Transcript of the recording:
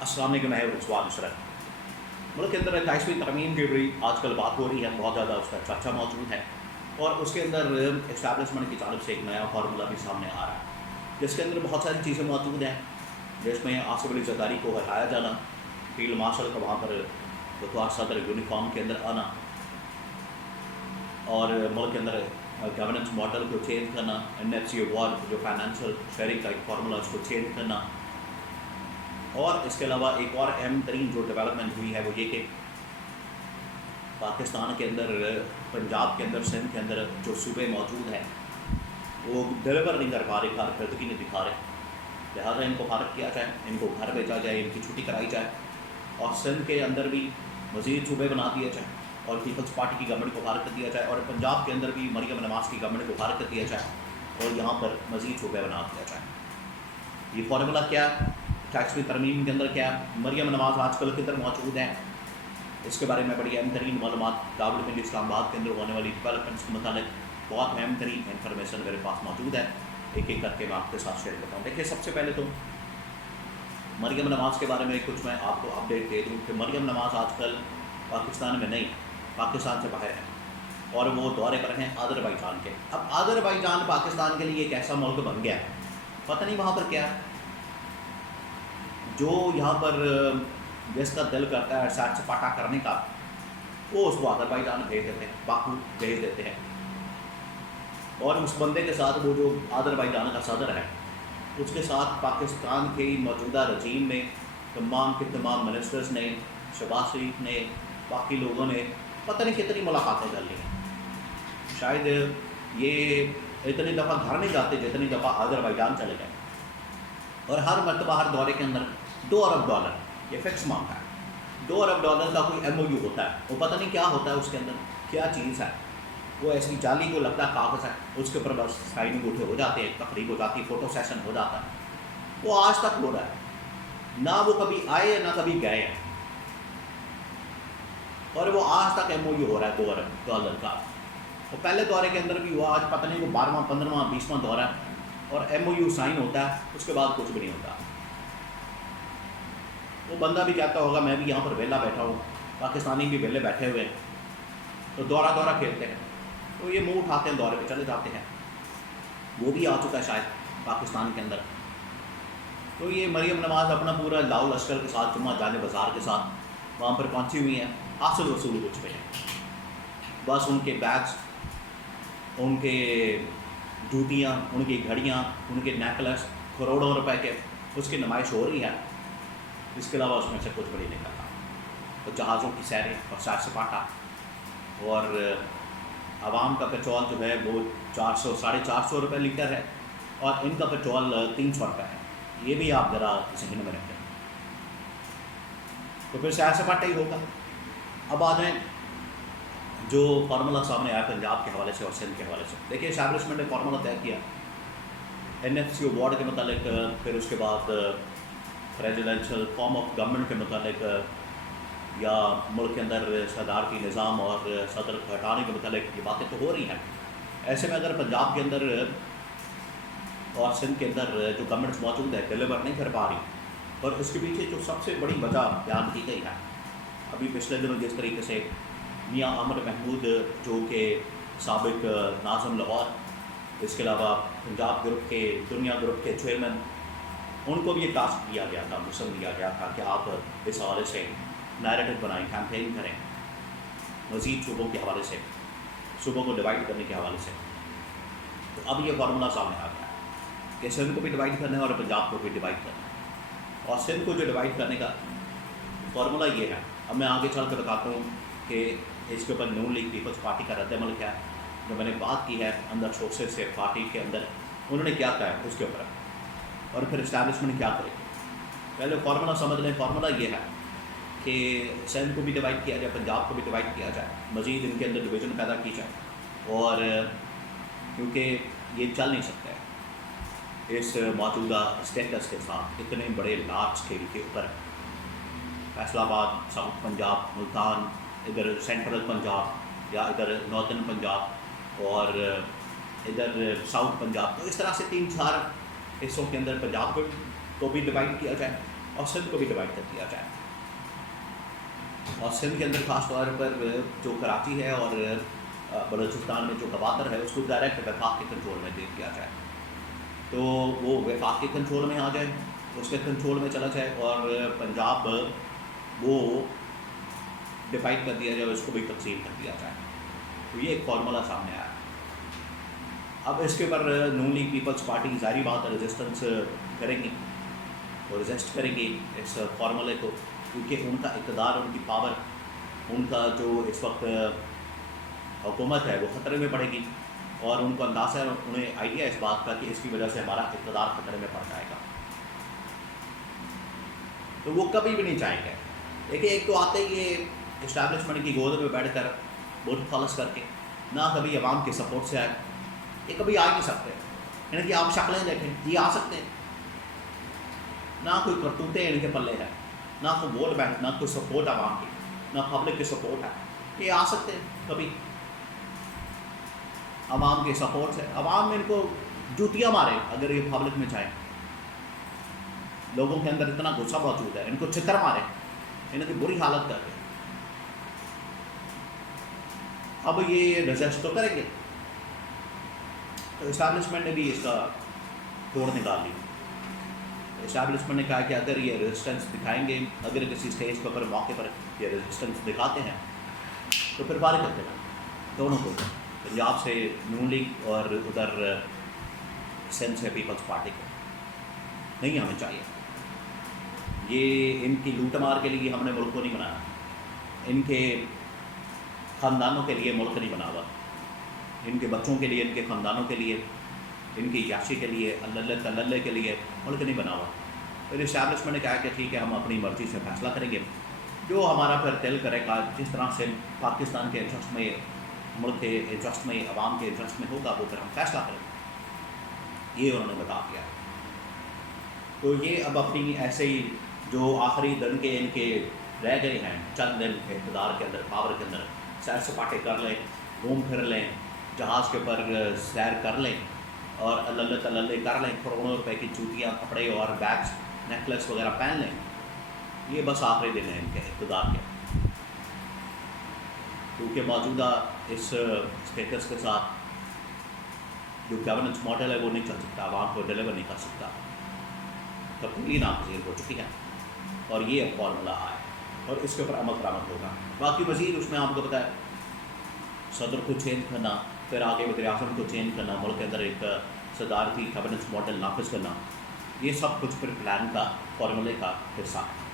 अस्सलाम वालेकुम, मैं रसवा नुसरत। मुल्क के अंदर 28वीं तरमीम की बड़ी आजकल बात हो रही है, बहुत ज़्यादा उसका चर्चा मौजूद है और उसके अंदर इस्टेब्लिशमेंट की जानब से एक नया फार्मूला भी सामने आ रहा है, जिसके अंदर बहुत सारी चीज़ें मौजूद हैं, जिसमें आसिफ अली जरदारी को हटाया जाना, फील्ड मार्शल का वहाँ पर बतौर सदर यूनिफॉर्म के अंदर आना और मुल्क के अंदर गवर्नेंस मॉडल को चेंज करना, NFC अवार्ड जो फाइनेंशियल शेयरिंग का एक फार्मूला उसको चेंज करना, और इसके अलावा एक और अहम तरीन जो डेवलपमेंट हुई है वो ये कि पाकिस्तान के अंदर, पंजाब के अंदर, सिंध के अंदर जो सूबे मौजूद हैं वो डिलीवर नहीं कर पा रहे, कारकर्दगी नहीं दिखा रहे, लिहाजा इनको फारग किया जाए, इनको घर भेजा जाए, इनकी छुट्टी कराई जाए और सिंध के अंदर भी मज़ीद सूबे बना दिए जाए और पीपल्स पार्टी की गवर्नमेंट को फारग कर दिया जाए और पंजाब के अंदर भी मरियम नवाज़ की गवर्नमेंट को फारग कर दिया जाए और यहाँ पर मज़ीद सूबे बना दिया जाए। ये फार्मूला क्या है, 28वीं तरमीम के अंदर क्या है, मरियम नवाज़ आजकल किधर मौजूद है, इसके बारे में बड़ी अहम तरीन मालूमात दारुल इस्लामाबाद के अंदर होने वाली डेवलपमेंट्स के मतलब बहुत अहम तरीन इन्फॉर्मेशन मेरे पास मौजूद है, एक एक करके मैं आपके साथ शेयर करता हूँ। देखिए, सबसे पहले तो मरियम नवाज़ के बारे में कुछ मैं आपको अपडेट दे दूँ कि मरियम नवाज़ आजकल पाकिस्तान में नहीं, पाकिस्तान से बाहर है और वो दौरे पर हैं आज़रबाईजान के। अब आज़रबाईजान पाकिस्तान के लिए एक ऐसा मुल्क बन गया है, पता नहीं वहाँ पर क्या है, जो यहाँ पर जिसका दिल करता है सैर सपाटा करने का वो उसको आज़रबाईजान भेज देते हैं, बाकू भेज देते हैं और उस बंदे के साथ वो जो आज़रबाईजान का सदर है उसके साथ पाकिस्तान के मौजूदा रजीम ने तमाम के तमाम मिनिस्टर्स ने, शहबाज शरीफ ने, बाकी लोगों ने पता नहीं कितनी मुलाकातें कर ली हैं। शायद ये इतनी दफ़ा घर नहीं जाते जितनी दफ़ा आज़रबाईजान चले गए और हर मरतबा हर दौरे के अंदर $2 अरब ये फिक्स मांगता है। $2 अरब का कोई MOU होता है, वो पता नहीं क्या होता है, उसके अंदर क्या चीज़ है, वो ऐसी जाली को लगता है कागज़ है, उसके ऊपर बस साइनिंग उठे हो जाते हैं, तकरीब हो जाती है, फ़ोटो सेशन हो जाता है। वो आज तक हो रहा है, ना वो कभी आए ना कभी गए हैं और वो आज तक MOU हो रहा है $2 अरब का। वो पहले दौरे के अंदर भी हुआ, आज पता नहीं वो 12वां 15वां 20वां दौरा है और MOU साइन होता है, उसके बाद कुछ भी नहीं होता। वो बंदा भी कहता होगा मैं भी यहाँ पर वेला बैठा हूँ, पाकिस्तानी भी वेले बैठे हुए हैं, तो दौरा खेलते हैं, तो ये मुंह उठाते हैं, दौरे पे चले जाते हैं। वो भी आ चुका है शायद पाकिस्तान के अंदर। तो ये मरियम नवाज़ अपना पूरा लाओ लश्कर के साथ, जुम्मा जाने बाज़ार के साथ वहाँ पर पहुँची हुई हैं, हासिल वसूल कुछ पे हैं, बस उनके बैग्स, उनके जूतियाँ, उनकी घड़ियाँ, उनके नेकलेस करोड़ों रुपए के, उसकी नुमाइश हो रही है, इसके अलावा उसमें से कुछ बड़ी नहीं करता। तो जहाज़ों की सैरें और सैर सपाटा और आवाम का पेट्रोल जो है वो 400 साढ़े 400 रुपये लीटर है और इनका पेट्रोल 300 रुपये है, ये भी आप ज़रा जहन में रखें। तो फिर सैर सपाटा ही होगा। अब आ जाएँ जो फार्मूला सामने आया पंजाब के हवाले से और सिंध के हवाले से। देखिए, एस्टैब्लिशमेंट ने फार्मूला तय किया NFC अवार्ड के मतलब, फिर उसके बाद प्रेजिडेंशियल फॉर्म ऑफ गवर्नमेंट के मतलब, या मुल्क के अंदर सदारती निज़ाम और सदर को हटाने के मतलब, ये बातें तो हो रही हैं। ऐसे में अगर पंजाब के अंदर और सिंध के अंदर जो गवर्नमेंट्स मौजूद है डिलीवर नहीं कर पा रही और उसके पीछे जो सबसे बड़ी वजह बयान की गई है, अभी पिछले दिनों जिस तरीके से मियाँ अहमद महमूद जो कि साबिक नाज़िम लाहौर, इसके अलावा पंजाब ग्रुप के, दुनिया ग्रुप के चेयरमैन, उनको भी ये टास्क दिया गया था, मिशन दिया गया था कि आप इस हवाले से नैरेटिव बनाएं, कैंपेन करें मज़ीद सूबों के हवाले से, सूबों को डिवाइड करने के हवाले से। तो अब ये फार्मूला सामने आ गया है कि सिंध को भी डिवाइड करना है और पंजाब को भी डिवाइड करना है। और सिंध को जो डिवाइड करने का फार्मूला ये है, अब मैं आगे चल कर बताता हूँ कि इसके ऊपर नून लीग पीपल्स पार्टी का रद्द-ए-अमल क्या है। जो मैंने बात की है अंदर सोर्सेज से, पार्टी के अंदर उन्होंने क्या कहा है उसके ऊपर, और फिर इस्टेब्लिशमेंट क्या करेगी। पहले फार्मूला समझ लें। फार्मूला ये है कि सिंध को भी डिवाइड किया जाए, पंजाब को भी डिवाइड किया जाए, मज़ीद इनके अंदर डिवीज़न पैदा की जाए, और क्योंकि ये चल नहीं सकता है इस मौजूदा स्टेटस के साथ इतने बड़े लार्ज स्केल के ऊपर। फैसलाबाद, साउथ पंजाब, मुल्तान, इधर सेंट्रल पंजाब या इधर नॉर्दर्न पंजाब और इधर साउथ पंजाब, तो इस तरह से 3-4 हिस्सों के अंदर पंजाब को भी डिवाइड किया जाए اور سندھ کو بھی ڈیوائڈ کر دیا جائے، اور سندھ کے اندر خاص طور پر جو کراچی ہے اور بلوچستان میں جو گوادر ہے اس کو ڈائریکٹ وفاق کے کنٹرول میں دے دیا جائے، تو وہ وفاق کے کنٹرول میں آ جائے، اس کے کنٹرول میں چلا جائے، اور پنجاب وہ ڈیوائڈ کر دیا جائے، اس کو بھی تقسیم کر دیا جائے۔ تو یہ ایک فارمولہ سامنے آیا۔ اب اس کے اوپر نون لیگ پیپلز پارٹی ظاہری بات ہے رجسٹنس کریں گی، وہ رجسٹ کریں گی اس فارمولے کو، کیونکہ ان کا اقتدار، ان کی پاور، ان کا جو اس وقت حکومت ہے وہ خطرے میں پڑے گی، اور ان کو اندازہ ہے، انہیں آئیڈیا اس بات کا کہ اس کی وجہ سے ہمارا اقتدار خطرے میں پڑ جائے گا، تو وہ کبھی بھی نہیں چاہیں گے۔ دیکھیے ایک تو آتے ہی یہ اسٹیبلشمنٹ کی گود میں بیٹھ کر ووٹ خالص کر کے، نہ کبھی عوام کے سپورٹ سے آئے، یہ کبھی آ نہیں سکتے، یعنی کہ آپ شکلیں دیکھیں یہ آ سکتے ہیں، نہ کوئی کرتوتیں ان کے پلے ہیں، نہ کوئی ووٹ بینک، نہ کوئی سپورٹ عوام کی، نہ پبلک کی سپورٹ ہے، یہ آ سکتے ہیں کبھی عوام کے سپورٹ سے، عوام ان کو جوتیاں مارے اگر یہ پبلک میں جائیں، لوگوں کے اندر اتنا غصہ موجود ہے، ان کو چھتر مارے، ان کی بری حالت کر کے، اب یہ رجسٹ تو کریں گے، تو اسٹیبلشمنٹ نے بھی اس کا توڑ نکال لی۔ اسٹیبلشمنٹ نے کہا کہ اگر یہ ریزسٹنس دکھائیں گے، اگر کسی اسٹیج پر موقع پر یہ ریزسٹنس دکھاتے ہیں تو پھر فارغ کر دینا دونوں کو، پنجاب سے نون لیگ اور ادھر سندھ سے پیپلز پارٹی کو، نہیں ہمیں چاہیے۔ یہ ان کی لوٹ مار کے لیے ہم نے ملک کو نہیں بنایا، ان کے خاندانوں کے لیے ملک نہیں بنا ہوا، ان کے بچوں کے لیے، ان کے خاندانوں کے لیے، ان کی یاشی کے لیے، اللہ تللے کے لیے ملک نہیں بنا ہوا۔ پھر اسٹیبلشمنٹ نے کہا کہ ٹھیک ہے ہم اپنی مرضی سے فیصلہ کریں گے، جو ہمارا پھر دل کرے گا، جس طرح سے پاکستان کے انٹرسٹ میں، ملک کے انٹرسٹ میں، عوام کے انٹرسٹ میں ہوگا وہ پھر ہم فیصلہ کریں گے، یہ انہوں نے بتا دیا۔ تو یہ اب اپنی ایسے ہی جو آخری دن کے ان کے رہ گئے ہیں چند دن اقتدار کے اندر، پاور کے اندر، سیر سپاٹے کر لیں، گھوم پھر لیں، جہاز کے اوپر سیر کر لیں، اور اللہ تللے کر لیں، کروڑوں روپے کی جوتیاں، کپڑے اور بیگس، نیکلس وغیرہ پہن لیں، یہ بس آخری دن ہیں ان کے اقتدار کے، کیونکہ موجودہ اس اسٹیٹس کے ساتھ جو گورننس ماڈل ہے وہ نہیں چل سکتا، عوام کو ڈیلیور نہیں کر سکتا، تبدیلی ناپذیر ہو چکی ہے، اور یہ اب فارمولہ آیا اور اس کے اوپر عمل درآمد ہوگا۔ باقی مزید اس میں آپ کو بتایا صدر کو چینج کرنا، پھر آگے وزیر اعظم کو چینج کرنا، ملک کے اندر ایک صدارتی گورننس ماڈل نافذ کرنا، یہ سب کچھ پھر پلان کا، فارمولے کا حصہ ہے۔